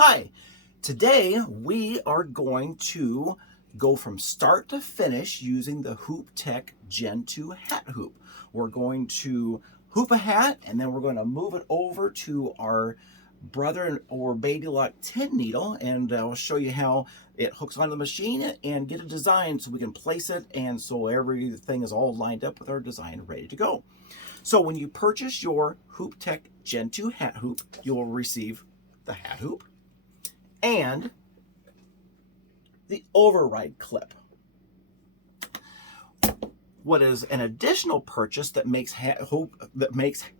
Hi, today we are going to go from start to finish using the Hoop Tech Gen 2 hat hoop. We're going to hoop a hat and then we're going to move it over to our brother or baby lock 10 needle, and I'll show you how it hooks onto the machine and get a design so we can place it and so everything is all lined up with our design ready to go. So when you purchase your Hoop Tech Gen 2 hat hoop, you will receive the hat hoop and the override clip. What is an additional purchase that makes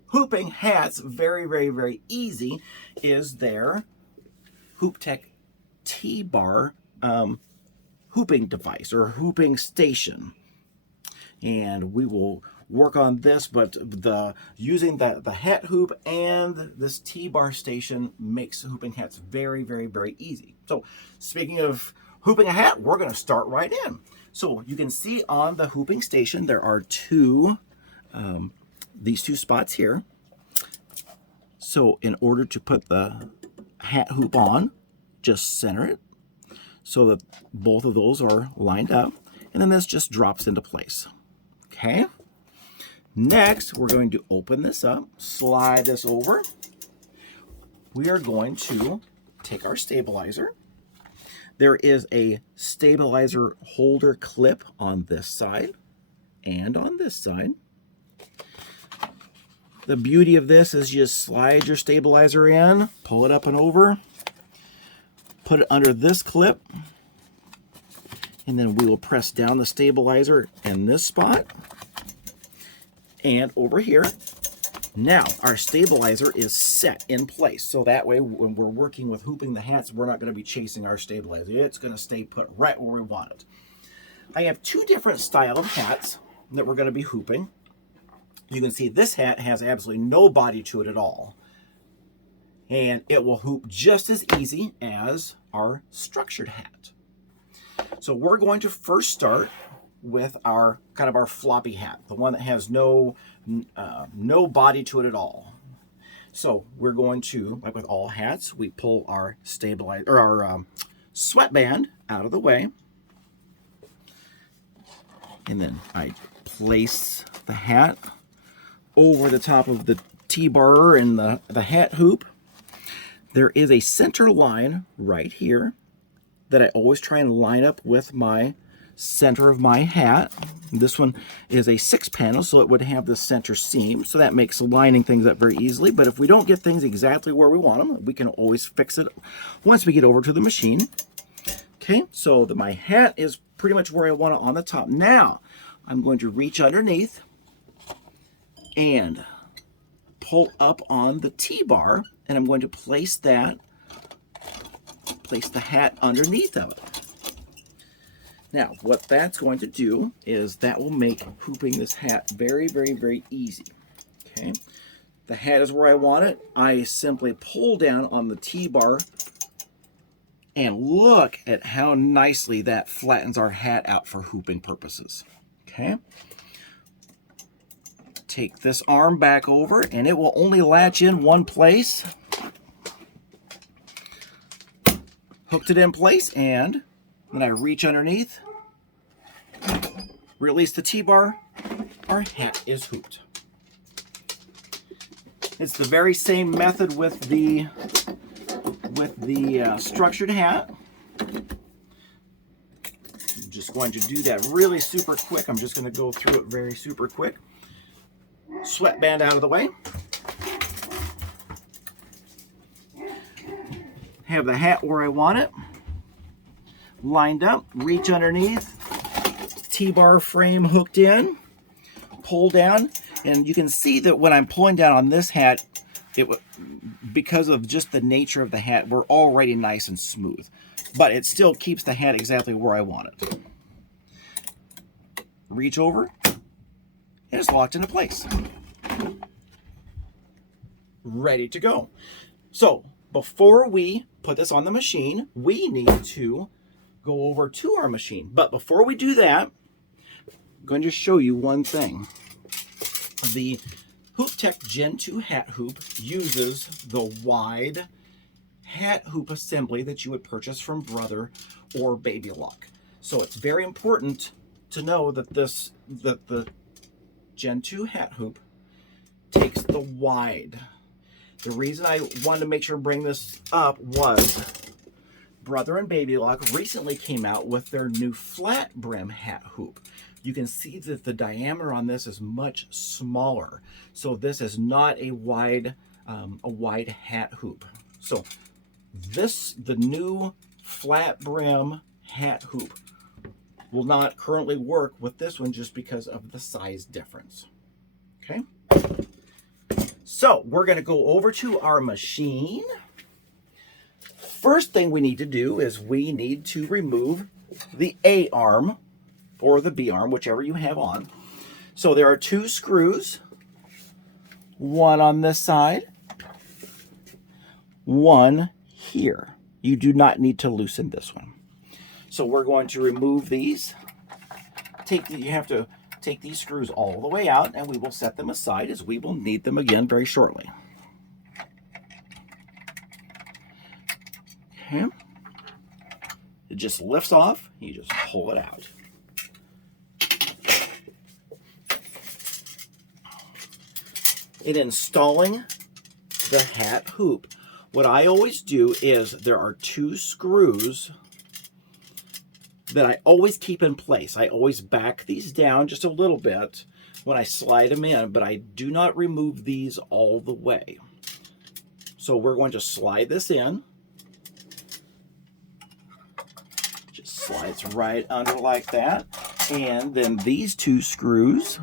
hooping hats very easy is their Hoop Tech T-bar hooping device or hooping station. And we will work on this, but using the hat hoop and this T-bar station makes hooping hats very easy. So speaking of hooping a hat, we're going to start right in. So you can see on the hooping station there are these two spots here. So in order to put the hat hoop on, just center it so that both of those are lined up, and then this just drops into place. Okay. Next, we're going to open this up, slide this over. We are going to take our stabilizer. There is a stabilizer holder clip on this side and on this side. The beauty of this is you just slide your stabilizer in, pull it up and over, put it under this clip, and then we will press down the stabilizer in this spot and over here. Now our stabilizer is set in place, so that way when we're working with hooping the hats, we're not going to be chasing our stabilizer. It's going to stay put right where we want it. I have two different style of hats that we're going to be hooping. You can see this hat has absolutely no body to it at all, and it will hoop just as easy as our structured hat. So we're going to first start with our kind of our floppy hat, the one that has no body to it at all. So we're going to, like with all hats, we pull our stabilizer or our sweatband out of the way, and then I place the hat over the top of the T-bar and the hat hoop. There is a center line right here that I always try and line up with my center of my hat. This one is a 6-panel, so it would have the center seam, so that makes lining things up very easily. But if we don't get things exactly where we want them, we can always fix it once we get over to the machine. Okay, so my hat is pretty much where I want it on the top. Now I'm going to reach underneath and pull up on the T-bar, and I'm going to place the hat underneath of it. Now, what that's going to do is that will make hooping this hat very easy. Okay, the hat is where I want it. I simply pull down on the T-bar, and look at how nicely that flattens our hat out for hooping purposes. Okay, take this arm back over, and it will only latch in one place. Hooked it in place, and then I reach underneath, release the T-bar, our hat is hooped. It's the very same method with the structured hat. I'm just going to do that really super quick. I'm just going to go through it very super quick. Sweatband out of the way. Have the hat where I want it, lined up, reach underneath, T-bar frame hooked in, pull down, and you can see that when I'm pulling down on this hat, because of just the nature of the hat, we're already nice and smooth, but it still keeps the hat exactly where I want it. Reach over, and it's locked into place. Ready to go. So before we put this on the machine, we need to go over to our machine. But before we do that, I'm going to show you one thing. The Hoop Tech Gen 2 hat hoop uses the wide hat hoop assembly that you would purchase from Brother or Baby Lock. So it's very important to know that the Gen 2 hat hoop takes the wide. The reason I wanted to make sure to bring this up was Brother and Baby Lock recently came out with their new flat brim hat hoop. You can see that the diameter on this is much smaller. So this is not a wide hat hoop. So the new flat brim hat hoop will not currently work with this one just because of the size difference. Okay. So we're going to go over to our machine. First thing we need to do is we need to remove the A arm or the B arm, whichever you have on. So there are 2 screws, one on this side, one here. You do not need to loosen this one. So we're going to remove these. You have to take these screws all the way out, and we will set them aside as we will need them again very shortly. Okay. It just lifts off. You just pull it out. In installing the hat hoop, what I always do is there are 2 screws that I always keep in place. I always back these down just a little bit when I slide them in, but I do not remove these all the way. So we're going to slide this in. Just slides right under like that. And then these 2 screws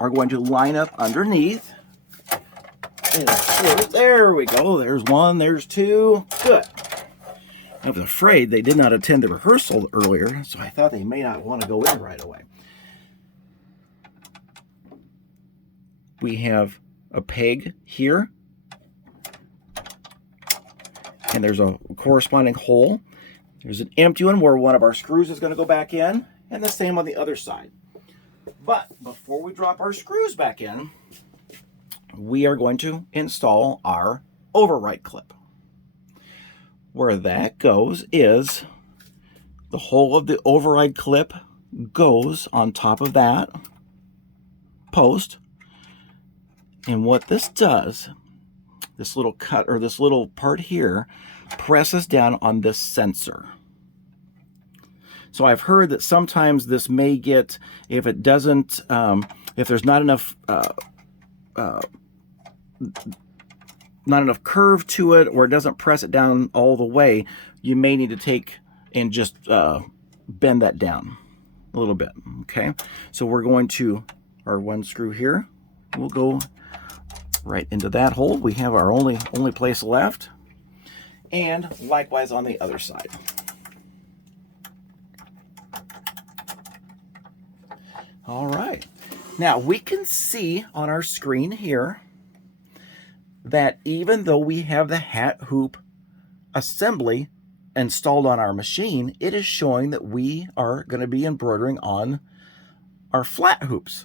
are going to line up underneath. And there we go. There's 1, there's 2. Good. I was afraid they did not attend the rehearsal earlier, so I thought they may not want to go in right away. We have a peg here, and there's a corresponding hole. There's an empty one where one of our screws is going to go back in, and the same on the other side. But before we drop our screws back in, we are going to install our override clip. Where that goes is the hole of the override clip goes on top of that post. And what this does, this little cut or this little part here, presses down on this sensor. So I've heard that sometimes this may get, if it doesn't, if there's not enough curve to it, or it doesn't press it down all the way, you may need to take and just bend that down a little bit. Okay, so we're going to, our 1 screw here will go right into that hole. We have our only place left, and likewise on the other side. All right, now we can see on our screen here that even though we have the hat hoop assembly installed on our machine, it is showing that we are going to be embroidering on our flat hoops.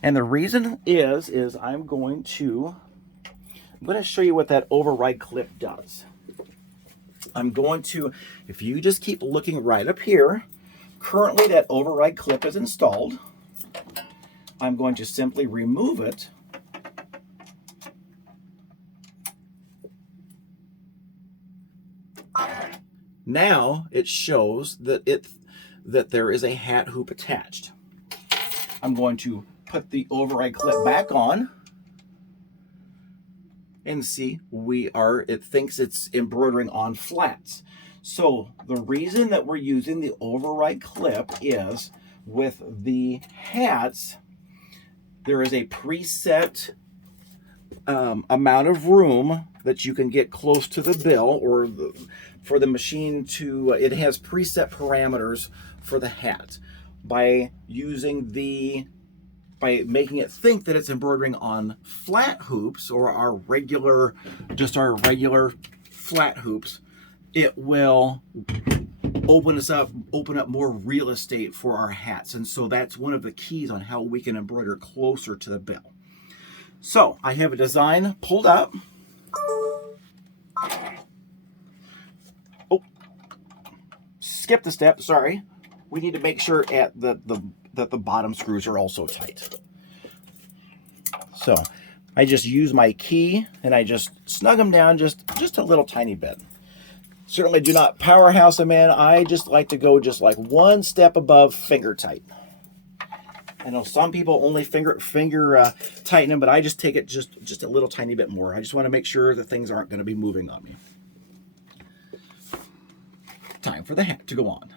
And the reason is I'm going to show you what that override clip does. I'm going to, if you just keep looking right up here, currently that override clip is installed. I'm going to simply remove it. Now it shows that there is a hat hoop attached. I'm going to put the override clip back on and see it thinks it's embroidering on flats. So the reason that we're using the override clip is with the hats, there is a preset amount of room that you can get close to the bill, or for the machine to, it has preset parameters for the hat. By making it think that it's embroidering on flat hoops, or our regular flat hoops, it will open up more real estate for our hats. And so that's one of the keys on how we can embroider closer to the bill. So I have a design pulled up. skipped a step, sorry. We need to make sure that the bottom screws are also tight. So I just use my key and I just snug them down just a little tiny bit. Certainly do not powerhouse them in. I just like to go just like one step above finger tight. I know some people only finger tighten them, but I just take it just a little tiny bit more. I just want to make sure that things aren't going to be moving on me. Time for the hat to go on.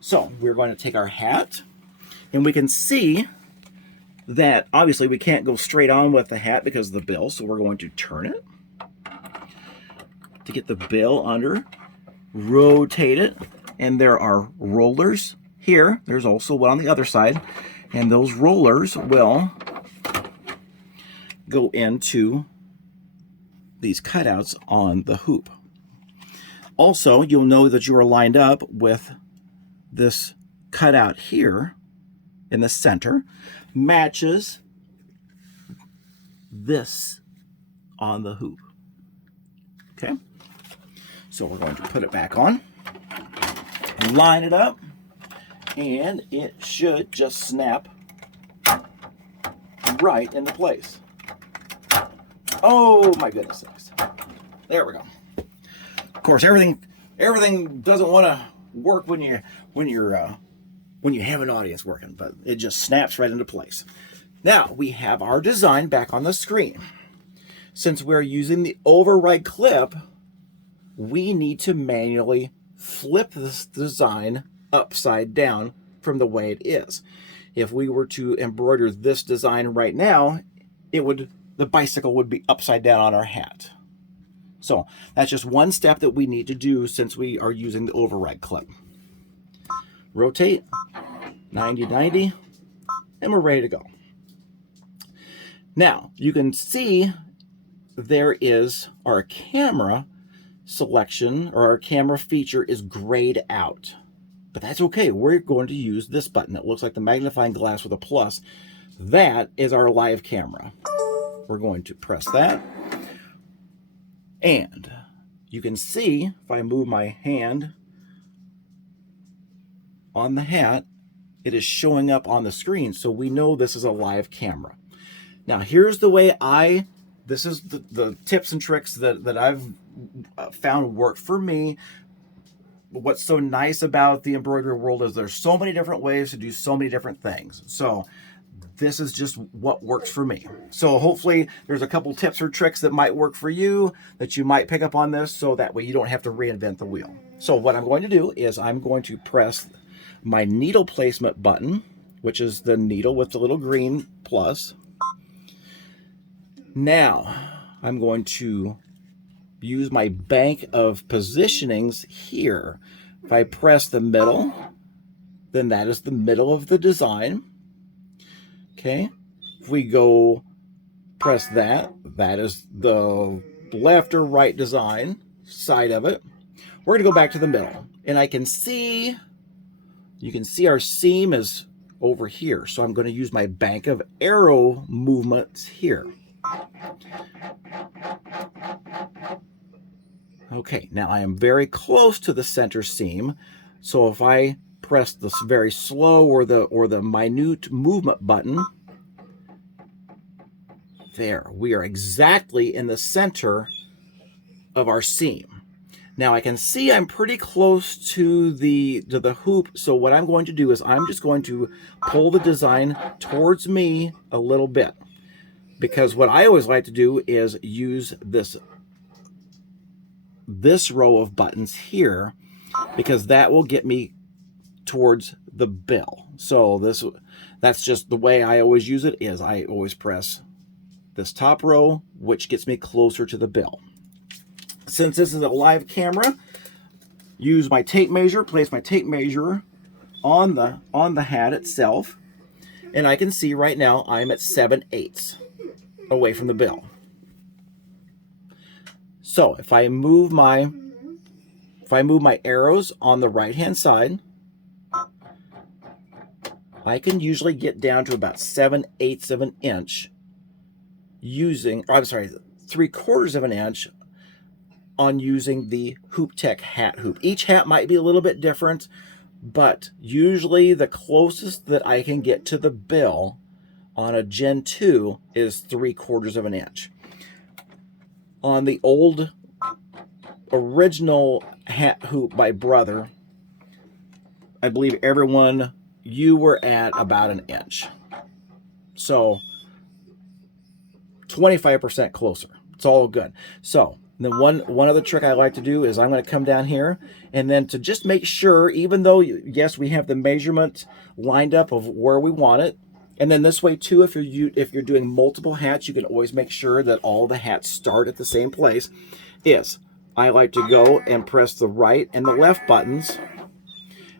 So we're going to take our hat, and we can see that obviously we can't go straight on with the hat because of the bill, so we're going to turn it to get the bill under, rotate it, and there are rollers here. There's also one on the other side, and those rollers will go into these cutouts on the hoop. Also, you'll know that you are lined up with this cutout here in the center, matches this on the hoop. Okay, so we're going to put it back on, line it up, and it should just snap right into place. Oh my goodness sakes. There we go. Of course, everything doesn't want to work when you have an audience working, but it just snaps right into place. Now we have our design back on the screen. Since we're using the override clip, we need to manually flip this design upside down from the way it is. If we were to embroider this design right now, the bicycle would be upside down on our hat. So that's just one step that we need to do since we are using the override clip. Rotate, 90-90, and we're ready to go. Now, you can see there is our camera selection, or our camera feature is grayed out. But that's okay. We're going to use this button. It looks like the magnifying glass with a plus. That is our live camera. We're going to press that. And you can see, if I move my hand on the hat, it is showing up on the screen. So we know this is a live camera. Now, here's the way this is the tips and tricks that I've found work for me. What's so nice about the embroidery world is there's so many different ways to do so many different things. So this is just what works for me. So hopefully there's a couple tips or tricks that might work for you, that you might pick up on this, so that way you don't have to reinvent the wheel. So what I'm going to do is I'm going to press my needle placement button, which is the needle with the little green plus. Now I'm going to use my bank of positionings here. If I press the middle, then that is the middle of the design. Okay, if we go press that, that is the left or right design side of it. We're going to go back to the middle, and you can see our seam is over here. So I'm going to use my bank of arrow movements here. Okay, now I am very close to the center seam. So if I press this very slow or the minute movement button, there, we are exactly in the center of our seam. Now I can see I'm pretty close to the hoop, so what I'm going to do is I'm just going to pull the design towards me a little bit, because what I always like to do is use this row of buttons here, because that will get me towards the bill. So that's just the way I always use it, is I always press this top row, which gets me closer to the bill. Since this is a live camera, use my tape measure, place my tape measure on the hat itself, and I can see right now I'm at 7/8 away from the bill. So if I move my arrows on the right hand side, I can usually get down to about 7/8 of an inch using, or I'm sorry, 3/4 of an inch on using the Hoop Tech hat hoop. Each hat might be a little bit different, but usually the closest that I can get to the bill on a Gen 2 is 3/4 of an inch. On the old original hat hoop by Brother, I believe everyone, you were at about an inch. So 25% closer. It's all good. So then one other trick I like to do is I'm going to come down here, and then to just make sure, even though, yes, we have the measurement lined up of where we want it, and then this way too, if you're doing multiple hats, you can always make sure that all the hats start at the same place, is I like to go and press the right and the left buttons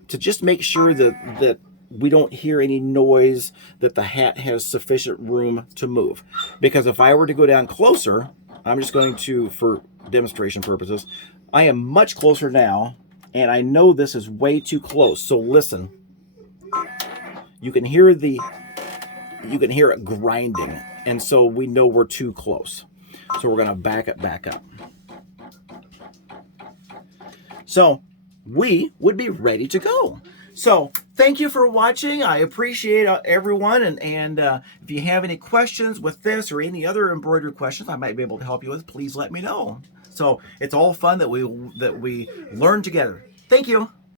to just make sure that we don't hear any noise, that the hat has sufficient room to move. Because if I were to go down closer, I'm just going to, for demonstration purposes, I am much closer now, and I know this is way too close. So listen, you can hear it grinding, and so we know we're too close. So we're going to back up. So we would be ready to go. So thank you for watching. I appreciate everyone. And if you have any questions with this or any other embroidery questions I might be able to help you with, please let me know. So it's all fun that we learn together. Thank you.